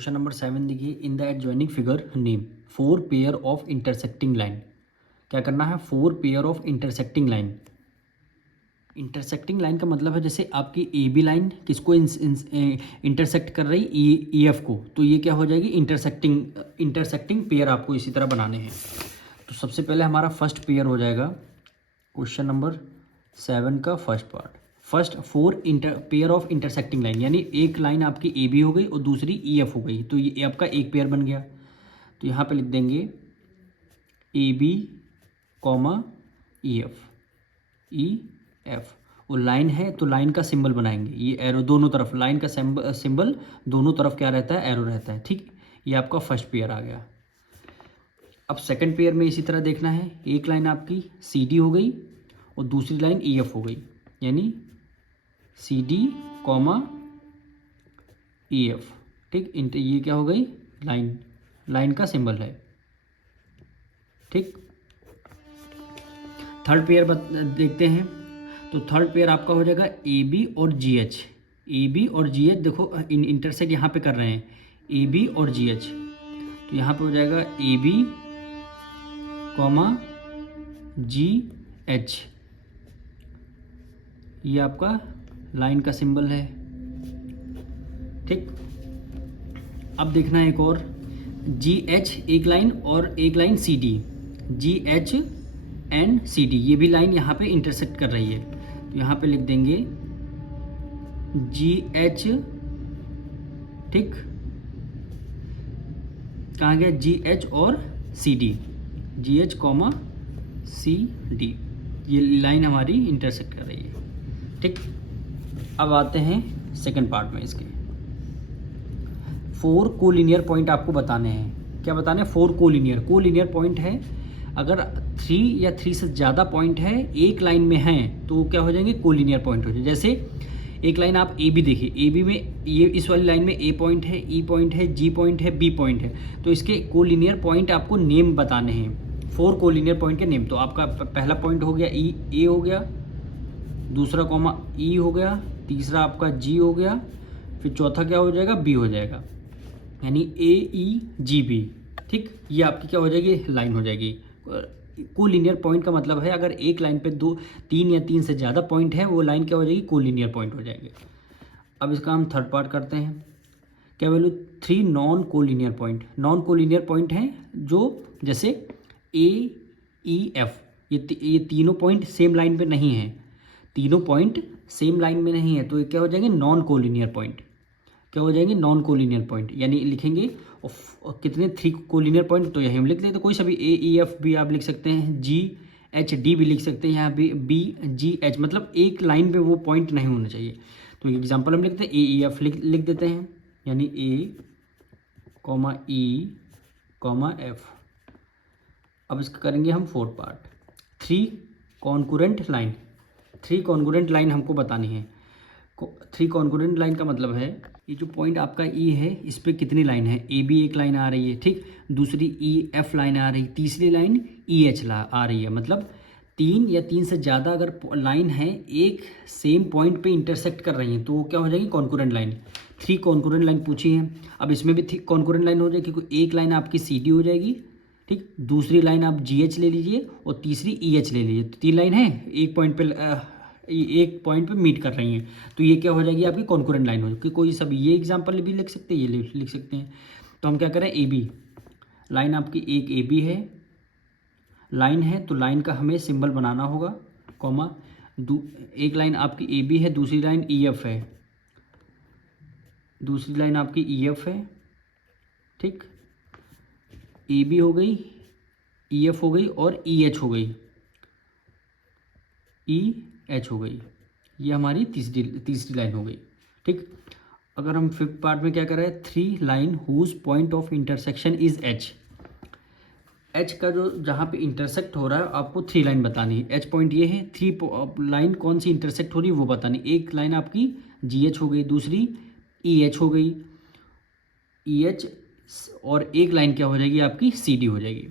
Question number 7 देखिए, in the adjoining figure name 4 pair of intersecting line. क्या करना है? 4 pair of intersecting line. Intersecting line का मतलब है जैसे आपकी ए बी लाइन किसको इंटरसेक्ट कर रही, ई एफ को, तो ये क्या हो जाएगी? इंटरसेक्टिंग पेयर आपको इसी तरह बनाने हैं। तो सबसे पहले हमारा फर्स्ट पेयर हो जाएगा क्वेश्चन नंबर 7 का first part. First 4 pair of intersecting line, यानी एक लाइन आपकी ए बी हो गई और दूसरी ई एफ हो गई, तो ये आपका एक पेयर बन गया। तो यहाँ पे लिख देंगे A B comma E F. और लाइन है तो लाइन का सिंबल बनाएंगे, ये एरो दोनों तरफ, लाइन का सिंबल दोनों तरफ क्या रहता है? एरो रहता है। ठीक, ये आपका फर्स्ट पेयर आ गया। अब सेकंड पेयर में इसी तरह देखना है, एक लाइन आपकी सी डी हो गई और दूसरी लाइन ई एफ हो गई, यानी C D comma E F. ठीक, ये क्या हो गई? लाइन का सिंबल है। ठीक, थर्ड पेयर देखते हैं। तो थर्ड पेयर आपका हो जाएगा ए बी और जी एच। ए बी और जी एच देखो इंटरसेक्ट यहाँ पे कर रहे हैं, ए बी और जी एच। तो यहाँ पे हो जाएगा A B comma G H, ये आपका लाइन का सिंबल है। ठीक, अब देखना है एक और, जी एच एक लाइन और एक line C D, G H and C D, ये भी लाइन यहाँ पे इंटरसेक्ट कर रही है। तो यहाँ पे लिख देंगे जी एच, ठीक, कहाँ गया? जी एच और C D, G H comma C D, ये लाइन हमारी इंटरसेक्ट कर रही है। ठीक, अब आते हैं सेकंड पार्ट में। इसके 4 कोलिनियर पॉइंट आपको बताने हैं। क्या बताने हैं? 4 कोलिनियर पॉइंट है। अगर 3 या 3 से ज़्यादा पॉइंट है एक लाइन में हैं तो क्या हो जाएंगे? कोलिनियर पॉइंट हो जाए। जैसे एक लाइन आप ए बी देखिए, ए बी में ये इस वाली लाइन में ए पॉइंट है, ई पॉइंट है, जी पॉइंट है, बी पॉइंट है, तो इसके कोलिनियर पॉइंट आपको नेम बताने हैं। 4 कोलिनियर पॉइंट के नेम। तो आपका पहला पॉइंट हो गया ई, ए हो गया, दूसरा कॉमा ई हो गया, तीसरा आपका जी हो गया, फिर चौथा क्या हो जाएगा? बी हो जाएगा, यानी ए ई जी बी। ठीक, ये आपकी क्या हो जाएगी? लाइन हो जाएगी। कोलिनियर पॉइंट का मतलब है अगर एक लाइन पे 3 या 3 से ज़्यादा पॉइंट है, वो लाइन क्या हो जाएगी? कोलिनियर पॉइंट हो जाएंगे। अब इसका हम थर्ड पार्ट करते हैं। क्या value? 3 non collinear point. Non collinear point हैं जो जैसे ए ई एफ, ये तीनों पॉइंट सेम लाइन पे नहीं हैं, तीनों पॉइंट सेम लाइन में नहीं है, तो ये क्या हो जाएंगे? Non collinear point. क्या हो जाएंगे? Non collinear point. यानी लिखेंगे और कितने? 3 कोलिनियर पॉइंट, तो यही हम लिख लेते हैं। कोई सा भी ए ई एफ भी आप लिख सकते हैं, जी एच डी भी लिख सकते हैं, यहाँ भी बी जी एच, मतलब एक लाइन पे वो पॉइंट नहीं होना चाहिए। तो एग्जांपल हम लिखते हैं, ए ई एफ लिख देते हैं, यानी ए कॉमा ई कॉमा एफ। अब इसका करेंगे हम fourth part. 3 concurrent line. 3 concurrent line हमको बतानी है। 3 कॉन्करेंट लाइन का मतलब है ये जो पॉइंट आपका ई है, इस पर कितनी लाइन है? ए बी एक लाइन आ रही है, ठीक, दूसरी ई एफ लाइन आ रही, तीसरी लाइन ई एच आ रही है। मतलब 3 या 3 से ज़्यादा अगर लाइन है एक सेम पॉइंट पे इंटरसेक्ट कर रही हैं तो वो क्या हो जाएगी? Concurrent line. 3 कॉन्करेंट लाइन पूछी है। अब इसमें भी कॉन्करेंट लाइन हो जाएगी, क्योंकि एक लाइन आपकी सी डी हो जाएगी, ठीक, दूसरी लाइन आप जी एच ले लीजिए और तीसरी ई एच ले लीजिए। तो 3 लाइन है एक पॉइंट पे मीट कर रही हैं, तो ये क्या हो जाएगी? आपकी कॉन्करेंट लाइन हो जाएगी। कोई सब ये एग्जांपल भी लिख सकते हैं, ये लिख सकते हैं। तो हम क्या करें? ए बी लाइन आपकी एक ए बी है, लाइन है तो लाइन का हमें सिंबल बनाना होगा, कॉमा एक लाइन आपकी ए बी है, दूसरी लाइन ई एफ है, दूसरी लाइन आपकी ई एफ है, ठीक, ए बी हो गई, ई एफ हो गई और ई एच हो गई, ई एच हो गई, ये हमारी तीसरी लाइन हो गई। ठीक, अगर हम फिफ्थ पार्ट में क्या कर रहे हैं? 3 line whose point of intersection is H. H का जो जहाँ पे इंटरसेक्ट हो रहा है आपको 3 लाइन बतानी है। एच पॉइंट ये है, 3 लाइन कौन सी इंटरसेक्ट हो रही है वो बतानी। एक लाइन आपकी जी एच हो गई, दूसरी ई एच हो गई, ई एच, और एक लाइन क्या हो जाएगी? आपकी सी डी हो जाएगी।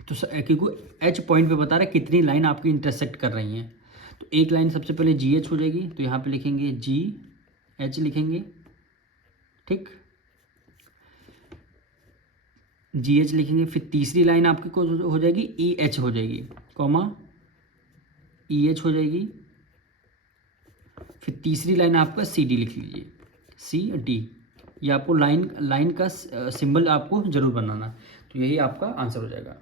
तो क्योंकि एच पॉइंट पे बता रहा है कितनी लाइन आपकी इंटरसेक्ट कर रही हैं। तो एक लाइन सबसे पहले जी एच हो जाएगी, तो यहाँ पे लिखेंगे जी एच लिखेंगे, ठीक, जी एच लिखेंगे, फिर तीसरी लाइन आपकी को हो जाएगी ई एच हो जाएगी, कॉमा ई एच हो जाएगी, फिर तीसरी लाइन आपका सी डी लिख लीजिए, सी डी। ये आपको लाइन का सिंबल आपको ज़रूर बनाना, तो यही आपका आंसर हो जाएगा।